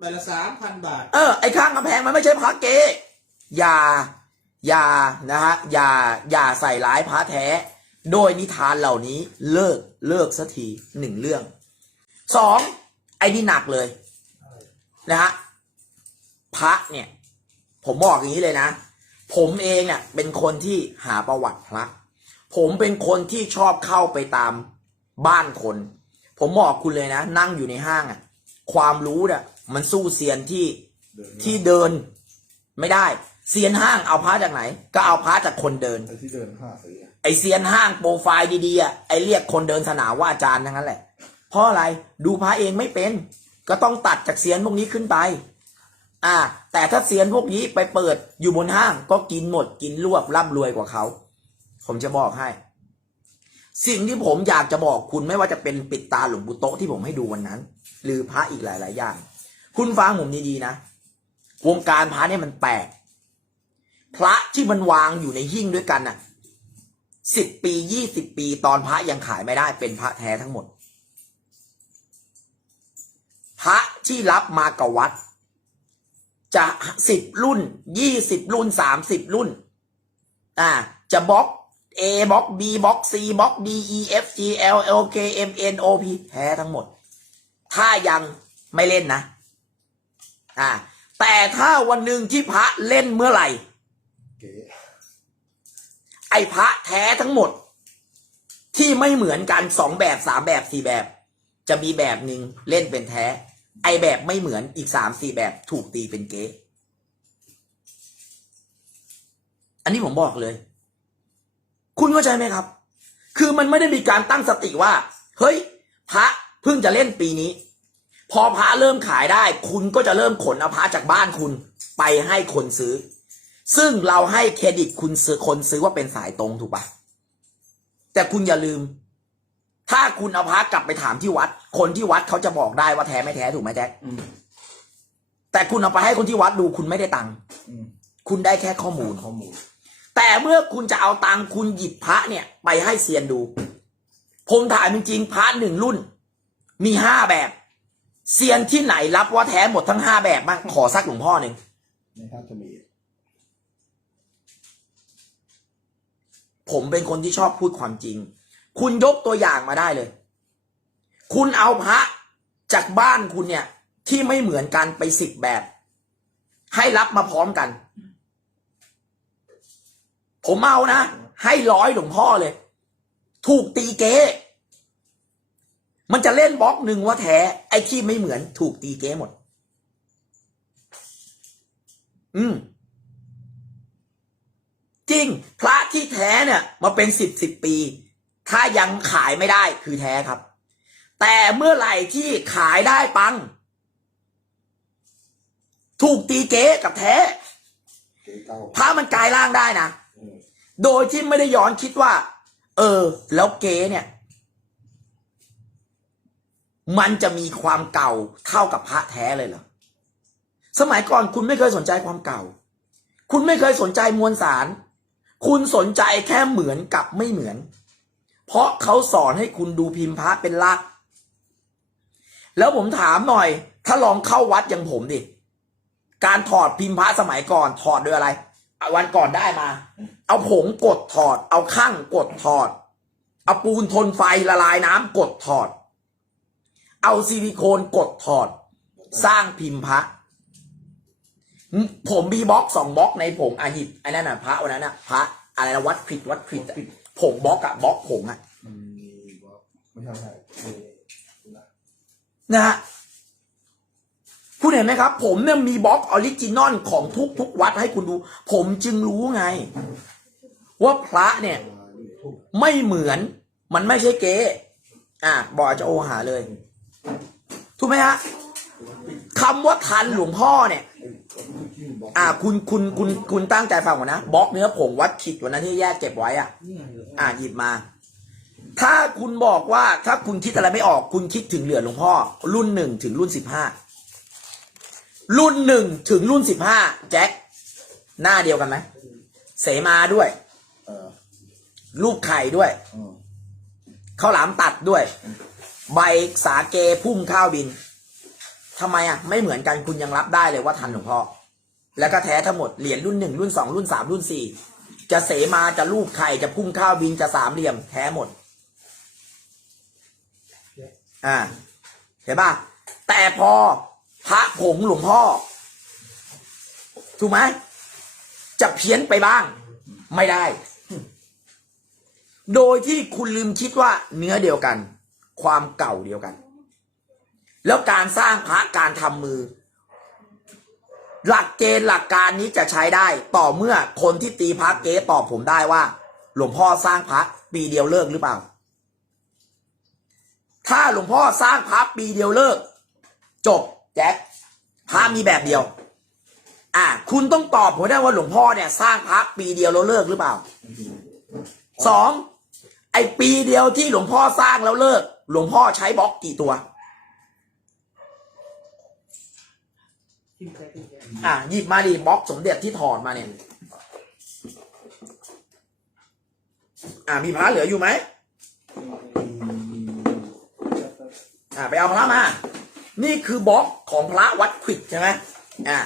ใบละสามพันบาท เออไอ้ข้างกำแพงมันไม่ใช่พระเก๊อย่าอย่านะฮะอย่าอย่าใส่ร้ายพระแท้ โดยนิทานเหล่านี้เลิกเลิกสักทีหนึ่งเรื่องสองไอ้นี่หนักเลยนะฮะพระเนี่ย ผมบอกอย่างนี้เลยนะ ผมเองเนี่ยเป็นคนที่หาประวัติพระ ผมเป็นคนที่ชอบเข้าไปตามบ้านคน ผมบอกคุณเลยนะ นั่งอยู่ในห้างอะความรู้เนี่ย มันสู้เซียนที่เดินที่เดินไม่ได้ เซียนห้างเอาพระจากไหน ก็เอาพระจากคนเดิน ไอ้ที่เดินห้าซื้ออะไอเซียนห้างโปรไฟล์ดีๆอะไอเรียกคนเดินสนามว่าอาจารย์ทั้งนั้นแหละ เพราะอะไรดูพระเองไม่เป็น ก็ต้องตัดจากเซียนพวกนี้ขึ้นไป อ่า แต่ถ้าเซียนพวกนี้ไปเปิดอยู่บนห้างก็กินหมดกินรวบร่ำรวยกว่าเขา ผมจะบอกให้ สิ่งที่ผมอยากจะบอกคุณไม่ว่าจะเป็นปิดตาหลวงปู่โตะที่ผมให้ดูวันนั้น หรือพระอีกหลาย ๆ อย่าง คุณฟังผมดีๆนะ วงการพระเนี่ยมันแปลก พระที่มันวางอยู่ในหิ้งด้วยกันน่ะสิบปียี่สิบปีตอนพระยังขายไม่ได้เป็นพระแท้ทั้งหมด พระที่รับมากับวัด จะสิบรุ่นยี่สิบรุ่นสามสิบรุ่น อ่า จะบล็อก A บล็อก B บล็อก C บล็อก D E F G L L K M N O P แท้ทั้งหมด ถ้ายังไม่เล่นนะ อ่า แต่ถ้าวันหนึ่งที่พระเล่นเมื่อไหร่เก๋ไอ้พระแท้ทั้งหมด ที่ไม่เหมือนกันสองแบบสามแบบสี่แบบ จะมีแบบหนึ่งเล่นเป็นแท้ ไอแบบไม่เหมือนอีกสามสี่แบบถูกตีเป็นเก๊อันนี้ผมบอกเลย คุณเข้าใจไหมครับ คือมันไม่ได้มีการตั้งสติว่า เฮ้ย พระเพิ่งจะเล่นปีนี้ พอพระเริ่มขายได้ คุณก็จะเริ่มขนเอาพระจากบ้านคุณไปให้คนซื้อ ซึ่งเราให้เครดิตคุณซื้อคนซื้อว่าเป็นสายตรงถูกปะแต่คุณอย่าลืม ถ้าคุณเอาพระกลับไปถามที่วัด คนที่วัดเขาจะบอกได้ว่าแท้ไม่แท้ถูกไหมแจ๊คอืมแต่คุณเอาไปให้คนที่วัดดูคุณไม่ได้ตังค์อืมคุณได้แค่ข้อมูลข้อมูล แต่เมื่อคุณจะเอาตังค์คุณหยิบพระเนี่ย ไปให้เซียนดู ผมถามจริงๆพระหนึ่งรุ่น มีห้าแบบ เซียนที่ไหนรับว่าแท้หมดทั้งห้าแบบบ้างขอสักหลวงพ่อหนึ่งไม่น่าจะมี ผมเป็นคนที่ชอบพูดความจริง คุณยกตัวอย่างมาได้เลย คุณเอาพระจากบ้านคุณเนี่ย ที่ไม่เหมือนกันไปสิบแบบ ให้รับมาพร้อมกัน ผมเอานะ ให้ร้อยหลวงพ่อเลย ถูกตีเก๊ มันจะเล่นบล็อกหนึ่งว่าแท้ไอ้ที่ไม่เหมือนถูกตีเก๊หมด อืม จริง พระที่แท้เนี่ย มาเป็นสิบสิบปี ถ้ายังขายไม่ได้คือแท้ครับ แต่เมื่อไหร่ที่ขายได้ปัง ถูกตีเก๊กับแท้เก๋เก้าพระมันกลายร่างได้นะอืมโดยที่ไม่ได้ย้อนคิดว่า เออ แล้วเก๊เนี่ย มันจะมีความเก่าเท่ากับพระแท้เลยเหรอ สมัยก่อนคุณไม่เคยสนใจความเก่า คุณไม่เคยสนใจมวลสาร คุณสนใจแค่เหมือนกับไม่เหมือน เพราะเขาสอนให้คุณดูพิมพ์พระเป็นลัก แล้วผมถามหน่อย ถ้าลองเข้าวัดอย่างผมดิ การถอดพิมพ์พระสมัยก่อนถอดด้วยอะไร วันก่อนได้มา เอาผงกดถอด เอาข้างกดถอด เอาปูนทนไฟละลายน้ำกดถอด เอาซิลิโคนกดถอด สร้างพิมพ์พระ ผมมีบล็อกสองบล็อกในผงอาหยิบไอ้นั่นน่ะพระวันนั้นน่ะพระอะไรนะวัดผิดวัดผิดอะผงบล็อกอะบล็อกผงอะมันมีว่าไม่ใช่ไม่ใช่มีนะนะฮะคุณเห็นไหมครับ ผมเนี่ยมีบล็อกออริจินอลของทุกทุกวัดให้คุณดู ผมจึงรู้ไง ว่าพระเนี่ยมาดูทุกไม่เหมือนมันไม่ใช่เก๊อะบอกอาจจะโอหาเลย ถูกไหมฮะคำว่าทันหลวงพ่อเนี่ยไอ้คนที่บอกอ่า คุณคุณคุณคุณตั้งใจฟังก่อนนะบล็อกเนื้อผงวัดขิดวันนั้นที่แยกเก็บไว้อะ อ่าหยิบมา ถ้าคุณบอกว่าถ้าคุณคิดอะไรไม่ออกคุณคิดถึงเหรียญหลวงพ่อ รุ่นหนึ่งถึงรุ่นสิบห้ารุ่นหนึ่งถึงรุ่นสิบห้าแจ็คหน้าเดียวกันไหมเสมาด้วยเออรูปไข่ด้วยเออข้าวหลามตัดด้วย ใบสาเกพุ่มข้าวบินทำไมอะ ไม่เหมือนกันคุณยังรับได้เลยว่าทันหลวงพ่อ แล้วก็แท้ทั้งหมดเหรียญรุ่นหนึ่งรุ่นสองรุ่นสามรุ่นสี่จะเสมาจะลูกไข่จะพุ่งข้าวบินจะสามเหลี่ยมแท้หมด อ่า เห็นป่ะ แต่พอพระผงหลวงพ่อ ถูกไหมจะเพี้ยนไปบ้าง ไม่ได้ โดยที่คุณลืมคิดว่าเนื้อเดียวกัน ความเก่าเดียวกัน แล้วการสร้างพระการทำมือ หลักเกณฑ์หลักการนี้จะใช้ได้ ต่อเมื่อคนที่ตีพระเก๊ตอบผมได้ว่า หลวงพ่อสร้างพระปีเดียวเลิกหรือเปล่า ถ้าหลวงพ่อสร้างพระปีเดียวเลิก จบแจ็คพระมีแบบเดียวอะคุณต้องตอบผมได้ว่าหลวงพ่อเนี่ย สร้างพระปีเดียวแล้วเลิกหรือเปล่าสอง ไอปีเดียวที่หลวงพ่อสร้างแล้วเลิก หลวงพ่อใช้บล็อกกี่ตัว อะหยิบมาดิบล็อกสมเด็จที่ถอดมาเนี่ย อะมีพระเหลืออยู่ไหมอะไปเอาพระมา นี่คือบล็อกของพระวัดขิดใช่ไหมอะ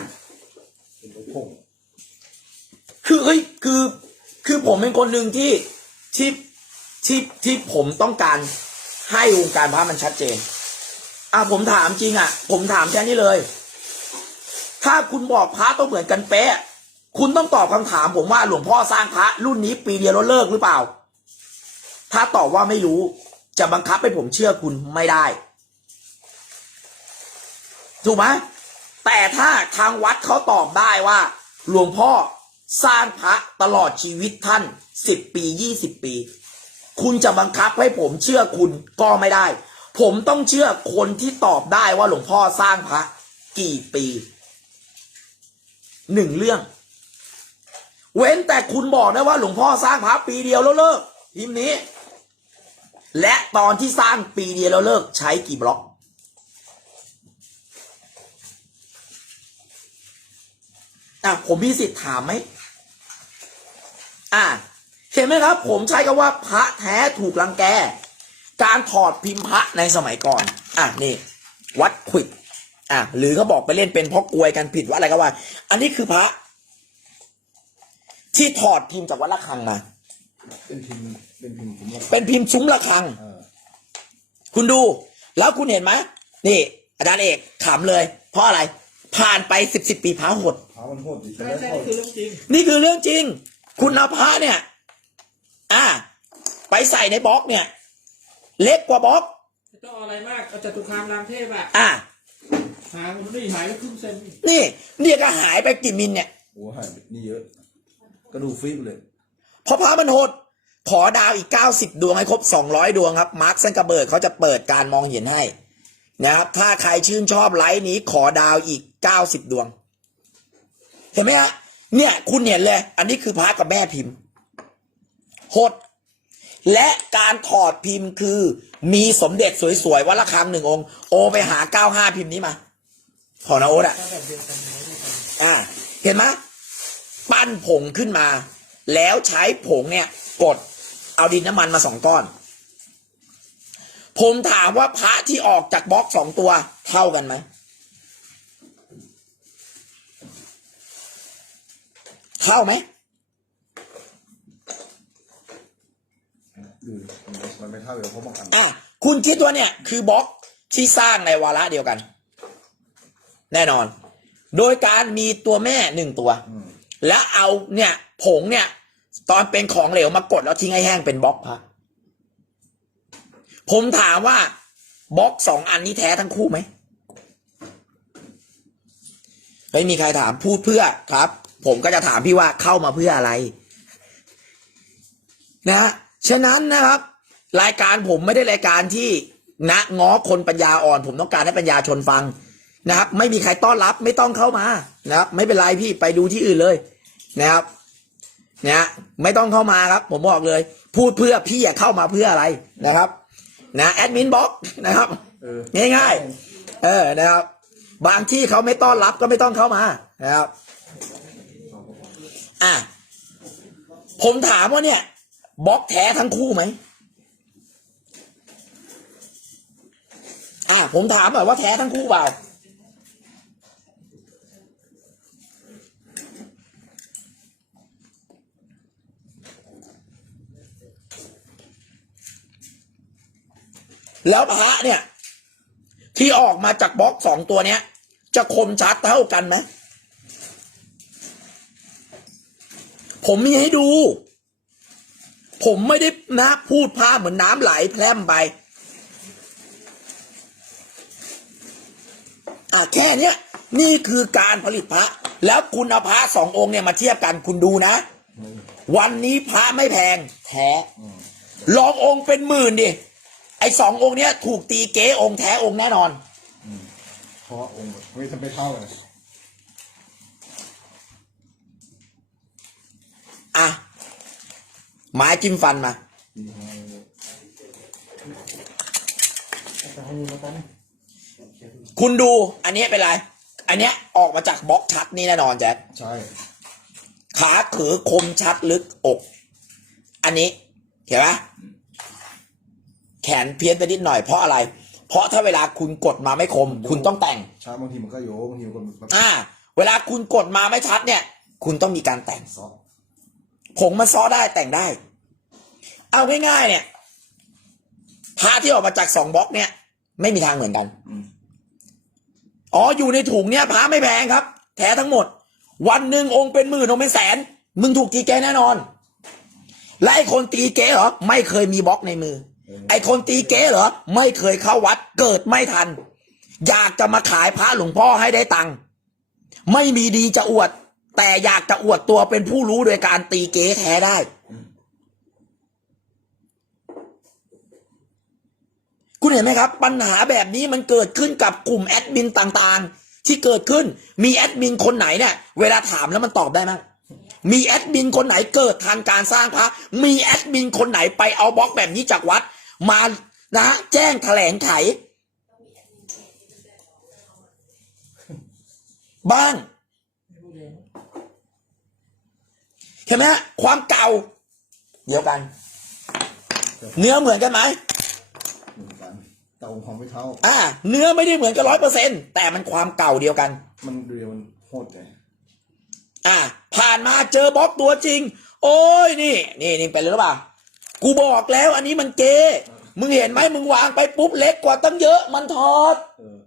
คือเฮ้ยคือ คือผมเป็นคนหนึ่งที่ที่ ที่ที่ผมต้องการให้วงการพระมันชัดเจน อะผมถามจริงอะ ผมถามแค่นี้เลย ถ้าคุณบอกพระต้องเหมือนกันเป๊ะ คุณต้องตอบคำถามผมว่าหลวงพ่อสร้างพระรุ่นนี้ปีเดียวแล้วเลิกหรือเปล่า ถ้าตอบว่าไม่รู้จะบังคับให้ผมเชื่อคุณไม่ได้ ถูกไหมแต่ถ้าทางวัดเขาตอบได้ว่า หลวงพ่อสร้างพระตลอดชีวิตท่านสิบปียี่สิบปี คุณจะบังคับให้ผมเชื่อคุณก็ไม่ได้ ผมต้องเชื่อคนที่ตอบได้ว่าหลวงพ่อสร้างพระ กี่ปีหนึ่งเรื่อง เว้นแต่คุณบอกได้ว่าหลวงพ่อสร้างพระปีเดียวแล้วเลิกพิมนี้ และตอนที่สร้างปีเดียวแล้วเลิก ใช้กี่บล็อก อะผมมีสิทธิ์ถามไหมอะ เห็นไหมครับ ผมใช้คำว่าพระแท้ถูกรังแก การถอดพิมพ์พระในสมัยก่อน อะนี่ วัดขวิดอะหรือเขาบอกไปเล่นเป็นเพราะกลวยกันผิดว่าอะไรก็ว่า อันนี้คือพระ ที่ถอดพิมพ์จากวัดระฆังมา เป็นพิมพ์เป็นพิมพ์ผมว่าเป็นพิมพ์ซุ้มระฆัง เออคุณดู แล้วคุณเห็นไหมนี่ อาจารย์เอกขำเลย เพราะอะไร ผ่านไปสิบสิบปีพระหดพระมันโหดดิใช่ใช่นี่คือเรื่องจริง นี่คือเรื่องจริง คุณเอาพระเนี่ย อ่า ไปใส่ในบล็อกเนี่ย เล็กกว่าบล็อกไม่ต้องเอาอะไรมากเอาจตุคามรามเทพอะอ่า หางมันนี่หายไปครึ่งเซนนี่เนี่ยก็หายไปกี่มิลเนี่ย โอ้หายนี่เยอะก็ดูฟิบเลย เพราะพระมันโหด ขอดาวอีกเก้าสิบดวงให้ครบสองร้อยดวงครับ มาร์คเซนกระเบิดเขาจะเปิดการมองเห็นให้ นะครับ ถ้าใครชื่นชอบไลฟ์นี้ขอดาวอีกเก้าสิบดวง เห็นไหมฮะ เนี่ย คุณเห็นเลย อันนี้คือพระกับแม่พิมพ์โหด และการถอดพิมพ์คือ มีสมเด็จสวยๆวัดละครังหนึ่งองค์ โอไปหาเก้าห้าพิมพ์นี้มาขอนะโอ๊ตอะถ้าแบบเดียวกันไหมเดียวกันอ่า เห็นไหมปั้นผงขึ้นมา แล้วใช้ผงเนี่ย กดเอาดินน้ำมันมาสองก้อน ผมถามว่าพระที่ออกจากบล็อกสองตัวเท่ากันไหมเท่าไหม ดูมันไม่ เท่าอยู่เพราะบางอันอะคุณคิดว่าเนี่ย คือบล็อกที่สร้างในวาระเดียวกัน แน่นอน โดยการมีตัวแม่หนึ่งตัว อืมแล้วเอาเนี่ย ผงเนี่ย ตอนเป็นของเหลวมากดแล้วทิ้งให้แห้งเป็นบล็อกพระผมถามว่าบล็อกสองอันนี้แท้ทั้งคู่ไหมไม่มีใครถามพูดเพื่อครับ ผมก็จะถามพี่ว่าเข้ามาเพื่ออะไร นะฮะฉะนั้นนะครับ รายการผมไม่ได้รายการที่นะง้อคนปัญญาอ่อน ผมต้องการให้ปัญญาชนฟังนะครับ ไม่มีใครต้อนรับไม่ต้องเข้ามานะครับ ไม่เป็นไรพี่ไปดูที่อื่นเลยนะครับนะไม่ต้องเข้ามาครับ ผมบอกเลย พูดเพื่อพี่อย่าเข้ามาเพื่ออะไรนะครับ นะแอดมินบ็อกนะครับเออง่ายๆเออนะครับ บางที่เขาไม่ต้อนรับก็ไม่ต้องเข้ามานะครับอะผมถามว่าเนี่ยบล็อกแท้ทั้งคู่ไหม อะผมถามหน่อยว่าแท้ทั้งคู่เปล่าแล้วพระเนี่ย ที่ออกมาจากบล็อกสองตัวเนี้ย จะคมชัดเท่ากันไหมผมมีให้ดู ผมไม่ได้นะพูดพาเหมือนน้ำไหลแพร่ไป อะแค่เนี้ยนี่คือการผลิตพระ แล้วคุณเอาพระสององค์เนี่ยมาเทียบกันคุณดูนะอืมวันนี้พระไม่แพงแท้อืมลององค์เป็นหมื่นดิไอ้สององค์เนี้ยถูกตีเก๊องค์แท้องค์แน่นอนอืมเพราะว่าองค์ไม่ทำไม่เท่าเลยอะไม้จิ้มฟันมา คุณดูอันนี้เป็นไร อันเนี้ยออกมาจากบล็อกชัดนี่แน่นอนแจ๊คใช่ ขาถือคมชัดลึกอก อันนี้เห็นไหมแขนเพี้ยนไปนิดหน่อยเพราะอะไร เพราะถ้าเวลาคุณกดมาไม่คม คุณต้องแต่ง ใช่บางทีมันก็โยกบางทีมันก็แบบอ่า เวลาคุณกดมาไม่ชัดเนี่ย คุณต้องมีการแต่งซอฟผงมันซ้อได้แต่งได้ เอาง่ายๆเนี่ยพระที่ออกมาจากสองบล็อกเนี่ย ไม่มีทางเหมือนกัน อ๋ออยู่ในถุงเนี่ยพระไม่แพงครับ แท้ทั้งหมด วันหนึ่งองค์เป็นหมื่นองค์เป็นแสน มึงถูกตีเก๊แน่นอน และไอ้คนตีเก๊เหรอไม่เคยมีบล็อกในมือ ไอ้คนตีเก๊เหรอไม่เคยเข้าวัดเกิดไม่ทัน อยากจะมาขายพระหลวงพ่อให้ได้ตังค์ไม่มีดีจะอวด แต่อยากจะอวดตัวเป็นผู้รู้โดยการตีเก๊แท้ได้ คุณเห็นไหมครับ ปัญหาแบบนี้มันเกิดขึ้นกับกลุ่มแอดมินต่างๆ ที่เกิดขึ้นมีแอดมินคนไหนเนี่ยเวลาถามแล้วมันตอบได้มั้งมีแอดมินคนไหนเกิดทันการสร้างพระมีแอดมินคนไหนไปเอาบล็อกแบบนี้จากวัด มานะแจ้งแถลงไขบ้างเห็นไหมความเก่าเดียวกัน เนื้อเหมือนกันไหม แต่องค์ความไม่เท่า อ่า เนื้อไม่ได้เหมือนกันร้อยเปอร์เซ็นแต่มันความเก่าเดียวกัน มันเรียวมันโหดไงอ่า ผ่านมาเจอบล็อกตัวจริง โอ้ยนี่นี่นี่เป็นหรือเปล่ากูบอกแล้วอันนี้มันเกมึงเห็นไหมมึงวางไปปุ๊บเล็กกว่าตั้งเยอะ มันถอดเออ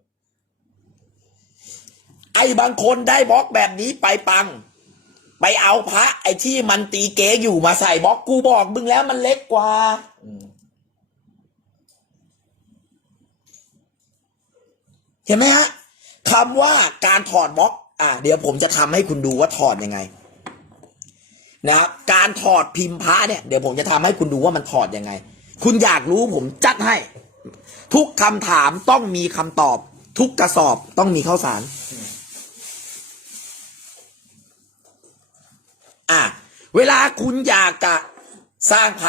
ไอ้บางคนได้บล็อกแบบนี้ไปปัง ไปเอาพระ ไอ้ที่มันตีเก๋อยู่มาใส่บล็อกกูบอกมึงแล้วมันเล็กกว่า อืม เห็นไหมฮะคำว่าการถอดบล็อก อะเดี๋ยวผมจะทำให้คุณดูว่าถอดยังไงนะครับการถอดพิมพ์พระเนี่ยเดี๋ยวผมจะทำให้คุณดูว่ามันถอดยังไง คุณอยากรู้ผมจัดให้ ทุกคำถามต้องมีคำตอบ ทุกกระสอบต้องมีข้าวสาร อะเวลาคุณอยากจะสร้างพระ